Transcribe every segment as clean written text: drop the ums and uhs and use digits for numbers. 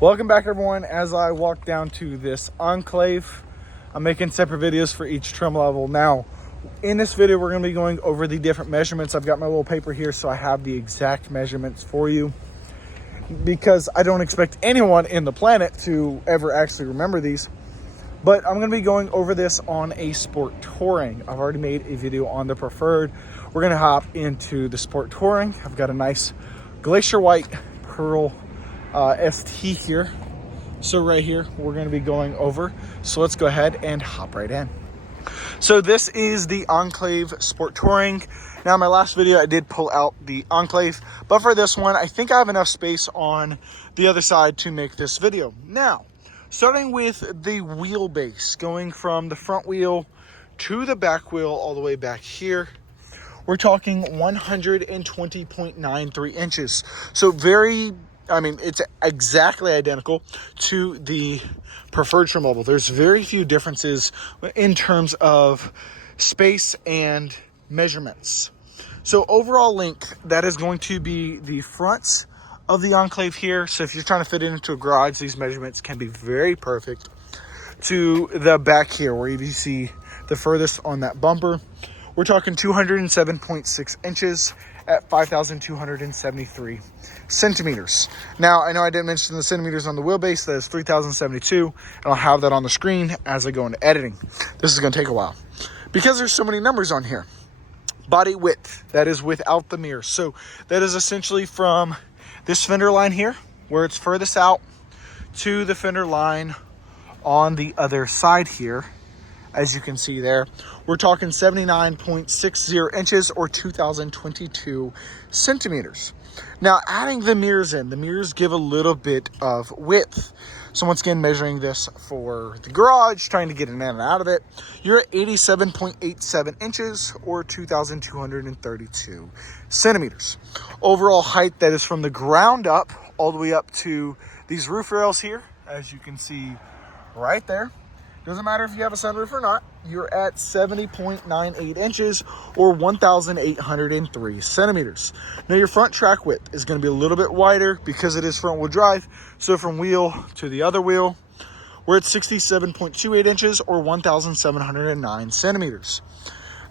Welcome back, everyone. As I walk down to this Enclave, I'm making separate videos for each trim level. Now, in this video, we're going to be going over the different measurements. I've got my little paper here, so I have the exact measurements for you, because I don't expect anyone in the planet to ever actually remember these. But I'm going to be going over this on a Sport Touring. I've already made a video on the Preferred. We're going to hop into the Sport Touring. I've got a nice Glacier White Pearl ST here. So right here, we're going to be going over. So let's go ahead and hop right in. So this is the Enclave Sport Touring. Now, my last video, I did pull out the Enclave, but for this one, I think I have enough space on the other side to make this video. Now, starting with the wheelbase, going from the front wheel to the back wheel all the way back here, we're talking 120.93 inches. So it's exactly identical to the Preferred trim level. There's very few differences in terms of space and measurements. So overall length, that is going to be the front of the Enclave here. So if you're trying to fit it into a garage, these measurements can be very perfect. To the back here, where you see the furthest on that bumper, we're talking 207.6 inches at 5,273 centimeters. Now, I know I didn't mention the centimeters on the wheelbase. That is 3,072, and I'll have that on the screen as I go into editing. This is going to take a while because there's so many numbers on here. Body width, that is without the mirrors. So that is essentially from this fender line here, where it's furthest out, to the fender line on the other side here. As you can see there, we're talking 79.60 inches or 2,022 centimeters. Now, adding the mirrors in, the mirrors give a little bit of width. So once again, measuring this for the garage, trying to get in and out of it, you're at 87.87 inches or 2,232 centimeters. Overall height, that is from the ground up all the way up to these roof rails here, as you can see right there. Doesn't matter if you have a sunroof or not, you're at 70.98 inches or 1,803 centimeters. Now, your front track width is going to be a little bit wider because it is front wheel drive. So from wheel to the other wheel, we're at 67.28 inches or 1,709 centimeters.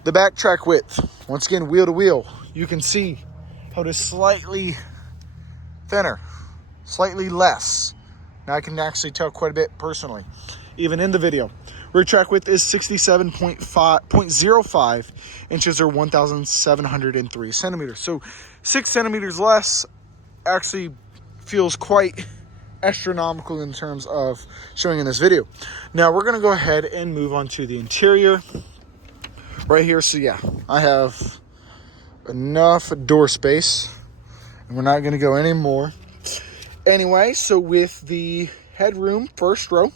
The back track width, once again, wheel to wheel, you can see how it is slightly thinner, slightly less. Now, I can actually tell quite a bit personally. Even in the video, rear track width is 67.05 inches or 1,703 centimeters. So 6 centimeters less actually feels quite astronomical in terms of showing in this video. Now we're going to go ahead and move on to the interior right here. So yeah, I have enough door space and we're not going to go any more. Anyway, so with the headroom, first row,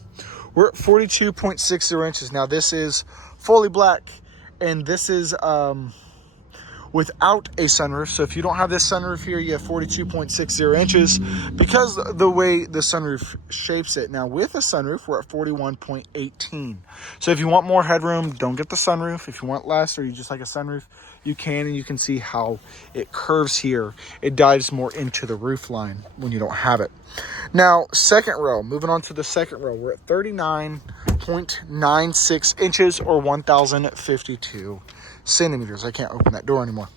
we're at 42.60 inches. Now, this is fully black, and this is without a sunroof. So if you don't have this sunroof here, you have 42.60 inches because the way the sunroof shapes it. Now, with a sunroof, we're at 41.18. So if you want more headroom, don't get the sunroof. If you want less or you just like a sunroof, you can, and you can see how it curves here. It dives more into the roof line when you don't have it. Now, second row, moving on to the second row, we're at 39.96 inches or 1,052 centimeters. I can't open that door anymore.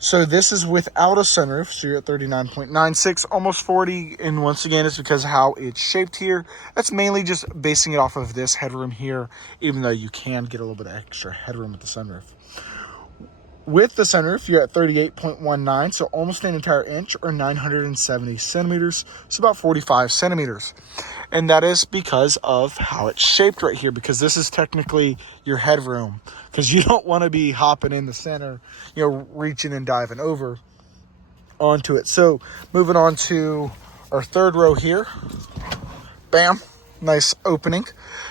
So this is without a sunroof, so you're at 39.96, almost 40, and once again, it's because of how it's shaped here. That's mainly just basing it off of this headroom here, even though you can get a little bit of extra headroom with the sunroof. With the sunroof, you're at 38.19, so almost an entire inch or 970 centimeters, so about 45 centimeters. And that is because of how it's shaped right here, because this is technically your headroom, because you don't want to be hopping in the center, reaching and diving over onto it. So moving on to our third row here. Bam, nice opening.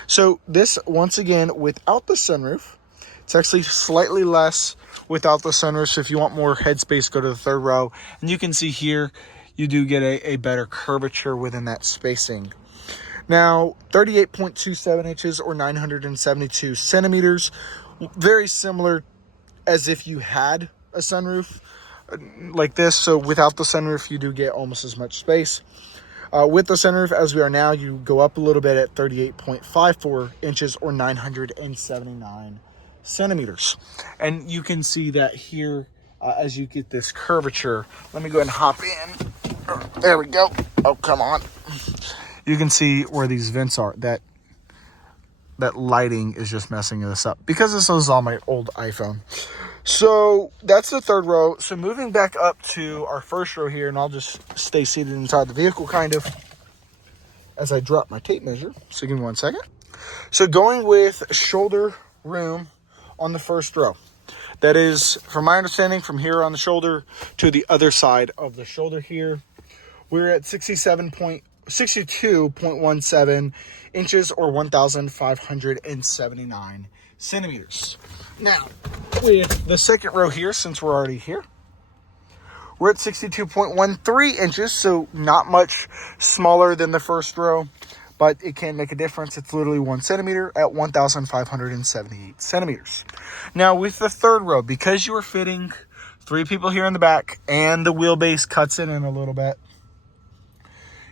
So this, once again, without the sunroof, it's actually slightly less without the sunroof. So if you want more headspace, go to the third row. And you can see here, you do get a better curvature within that spacing. Now, 38.27 inches or 972 centimeters. Very similar as if you had a sunroof. like this. So without the sunroof, you do get almost as much space. With the sunroof, as we are now, you go up a little bit at 38.54 inches or 979 centimeters. And you can see that here as you get this curvature. Let me go ahead and hop in. There we go. Oh, come on. You can see where these vents are. That lighting is just messing this up because this was on my old iPhone. So that's the third row. So moving back up to our first row here, and I'll just stay seated inside the vehicle kind of as I drop my tape measure. So give me 1 second. So going with shoulder room on the first row. That is, from my understanding, from here on the shoulder to the other side of the shoulder here. We're at 62.17 inches or 1,579 centimeters. Now, with the second row here, since we're already here, we're at 62.13 inches, so not much smaller than the first row, but it can make a difference. It's literally 1 centimeter at 1,578 centimeters. Now, with the third row, because you are fitting 3 people here in the back and the wheelbase cuts in a little bit,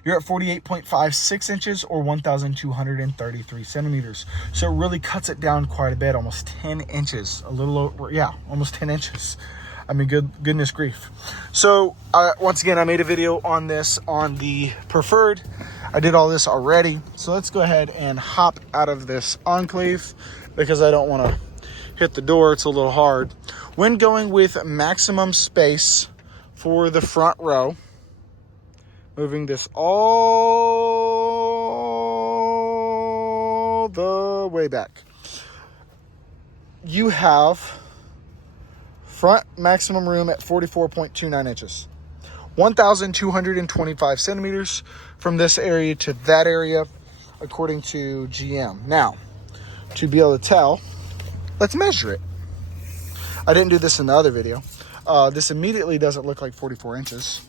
you're at 48.56 inches or 1,233 centimeters. So it really cuts it down quite a bit, almost 10 inches, a little over, yeah, almost 10 inches. I mean, goodness grief. So once again, I made a video on this on the Preferred. I did all this already. So let's go ahead and hop out of this Enclave because I don't want to hit the door. It's a little hard. When going with maximum space for the front row, moving this all the way back, you have front maximum room at 44.29 inches, 1,225 centimeters from this area to that area, according to GM. Now, to be able to tell, let's measure it. I didn't do this in the other video. This immediately doesn't look like 44 inches.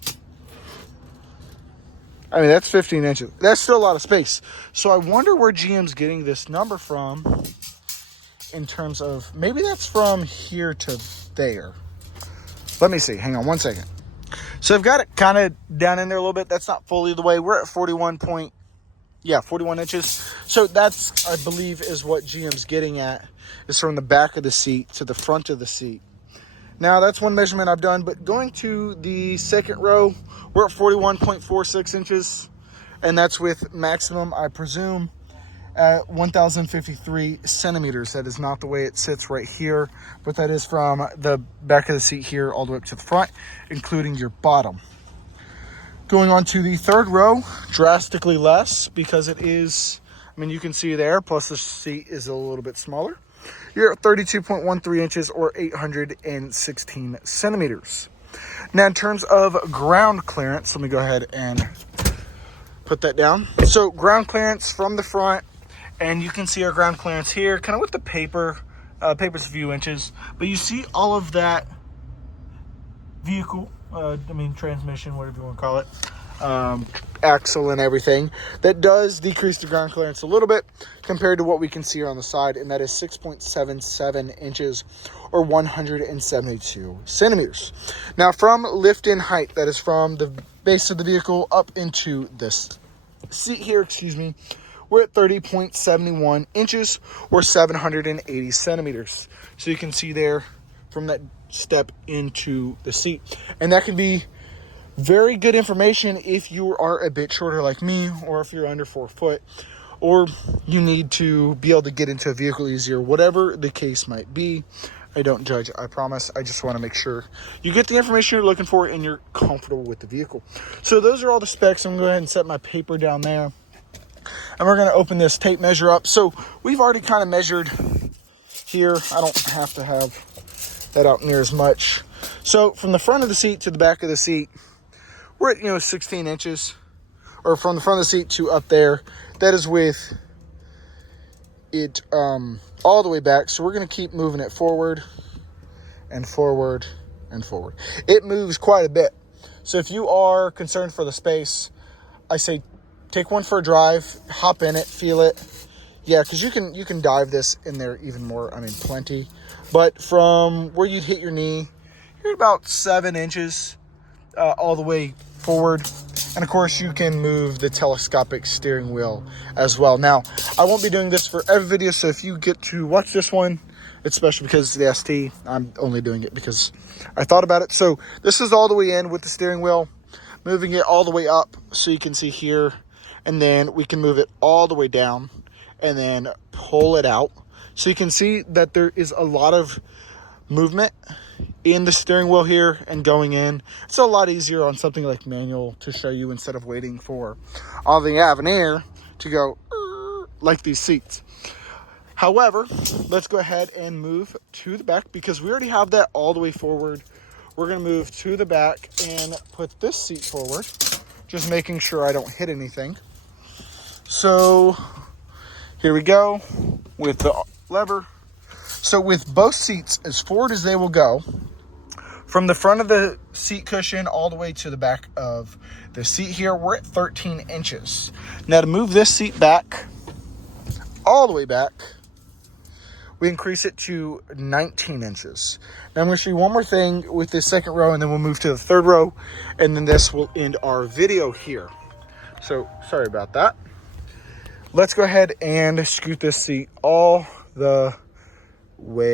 I mean, that's 15 inches. That's still a lot of space. So I wonder where GM's getting this number from in terms of, maybe that's from here to there. Let me see. Hang on 1 second. So I've got it kind of down in there a little bit. That's not fully the way. We're at 41 inches. So that's, I believe, is what GM's getting at, is from the back of the seat to the front of the seat. Now, that's one measurement I've done, but going to the second row, we're at 41.46 inches, and that's with maximum, I presume, at 1,053 centimeters. That is not the way it sits right here, but that is from the back of the seat here all the way up to the front, including your bottom. Going on to the third row, drastically less because it is, I mean, you can see there, plus the seat is a little bit smaller. You're at 32.13 inches or 816 centimeters. Now, in terms of ground clearance, let me go ahead and put that down. So ground clearance from the front, and you can see our ground clearance here, kind of with the paper. Paper's a few inches, but you see all of that vehicle, transmission, whatever you want to call it, axle and everything, that does decrease the ground clearance a little bit compared to what we can see here on the side, and that is 6.77 inches or 172 centimeters. Now, from lift-in height, that is from the base of the vehicle up into this seat here, we're at 30.71 inches or 780 centimeters. So you can see there from that step into the seat, and that can be very good information if you are a bit shorter like me, or if you're under 4 foot, or you need to be able to get into a vehicle easier, whatever the case might be. I don't judge, I promise. I just want to make sure you get the information you're looking for and you're comfortable with the vehicle. So those are all the specs. I'm going to go ahead and set my paper down there, and we're going to open this tape measure up. So we've already kind of measured here. I don't have to have that out near as much. So from the front of the seat to the back of the seat, we're at 16 inches, or from the front of the seat to up there. That is with it all the way back. So we're going to keep moving it forward and forward and forward. It moves quite a bit. So if you are concerned for the space, I say take one for a drive, hop in it, feel it. Yeah, because you can dive this in there even more. I mean, plenty. But from where you'd hit your knee, you're about 7 inches all the way forward. And of course, you can move the telescopic steering wheel as well. Now, I won't be doing this for every video, so if you get to watch this one, it's special because it's the ST. I'm only doing it because I thought about it. So this is all the way in with the steering wheel, moving it all the way up so you can see here. And then we can move it all the way down and then pull it out. So you can see that there is a lot of movement in the steering wheel here and going in. It's a lot easier on something like manual to show you instead of waiting for all the Avenir to go like these seats. However, let's go ahead and move to the back because we already have that all the way forward. We're going to move to the back and put this seat forward, just making sure I don't hit anything. So here we go with the lever. So with both seats as forward as they will go, from the front of the seat cushion all the way to the back of the seat here, we're at 13 inches. Now to move this seat back, all the way back, we increase it to 19 inches. Now I'm going to show you one more thing with this second row, and then we'll move to the third row, and then this will end our video here. So sorry about that. Let's go ahead and scoot this seat all the way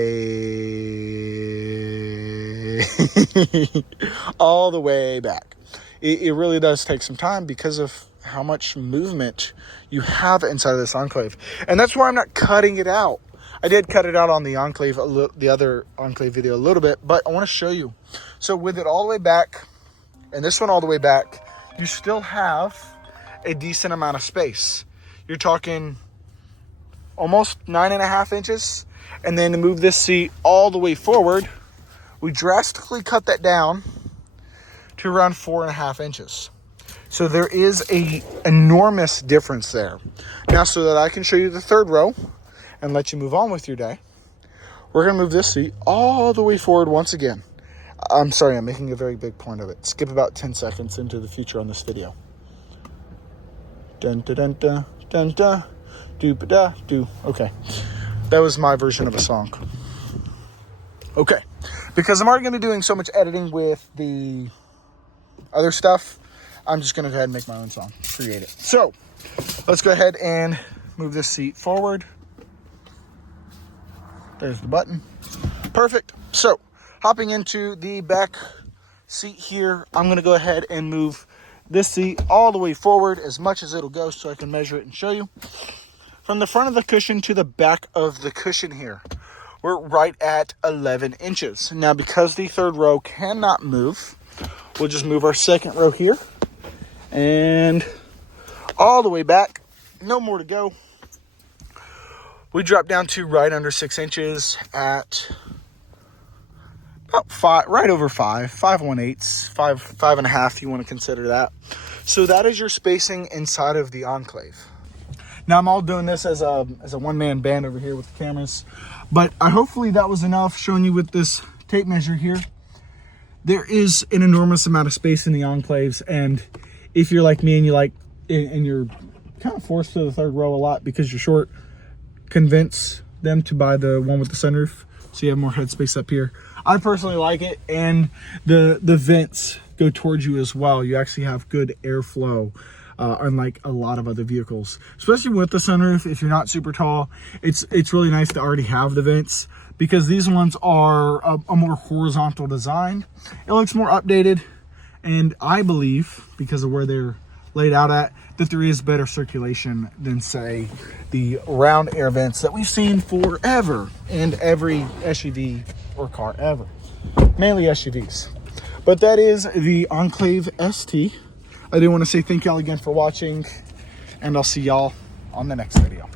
all the way back. It really does take some time because of how much movement you have inside of this Enclave, and that's why I'm not cutting it out. I did cut it out on the Enclave, the other Enclave video a little bit, but I want to show you. So with it all the way back and this one all the way back, you still have a decent amount of space. You're talking almost 9.5 inches. And then to move this seat all the way forward, we drastically cut that down to around 4.5 inches. So there is a enormous difference there. Now, so that I can show you the third row and let you move on with your day, we're going to move this seat all the way forward once again. I'm sorry, I'm making a very big point of it. Skip about 10 seconds into the future on this video. Dun dun dun dun dun dun, do ba da do. Okay. That was my version of a song. Okay, because I'm already going to be doing so much editing with the other stuff, I'm just going to go ahead and make my own song, create it. So, let's go ahead and move this seat forward. There's the button. Perfect. So, hopping into the back seat here, I'm going to go ahead and move this seat all the way forward as much as it'll go so I can measure it and show you. From the front of the cushion to the back of the cushion here, we're right at 11 inches. Now, because the third row cannot move, we'll just move our second row here and all the way back. No more to go. We drop down to right under 6 inches at about 5, right over 5, 5/1/8, 5.5. You want to consider that. So that is your spacing inside of the Enclave. Now, I'm all doing this as a one-man band over here with the cameras, but hopefully that was enough showing you with this tape measure here. There is an enormous amount of space in the Enclaves, and if you're like me and you're kind of forced to the third row a lot because you're short, convince them to buy the one with the sunroof so you have more headspace up here. I personally like it, and the vents go towards you as well. You actually have good airflow. Unlike a lot of other vehicles, especially with the sunroof. If you're not super tall, it's really nice to already have the vents because these ones are a more horizontal design. It looks more updated, and I believe because of where they're laid out at, that there is better circulation than, say, the round air vents that we've seen forever in every SUV or car ever, mainly SUVs. But that is the Enclave ST. I do want to say thank y'all again for watching, and I'll see y'all on the next video.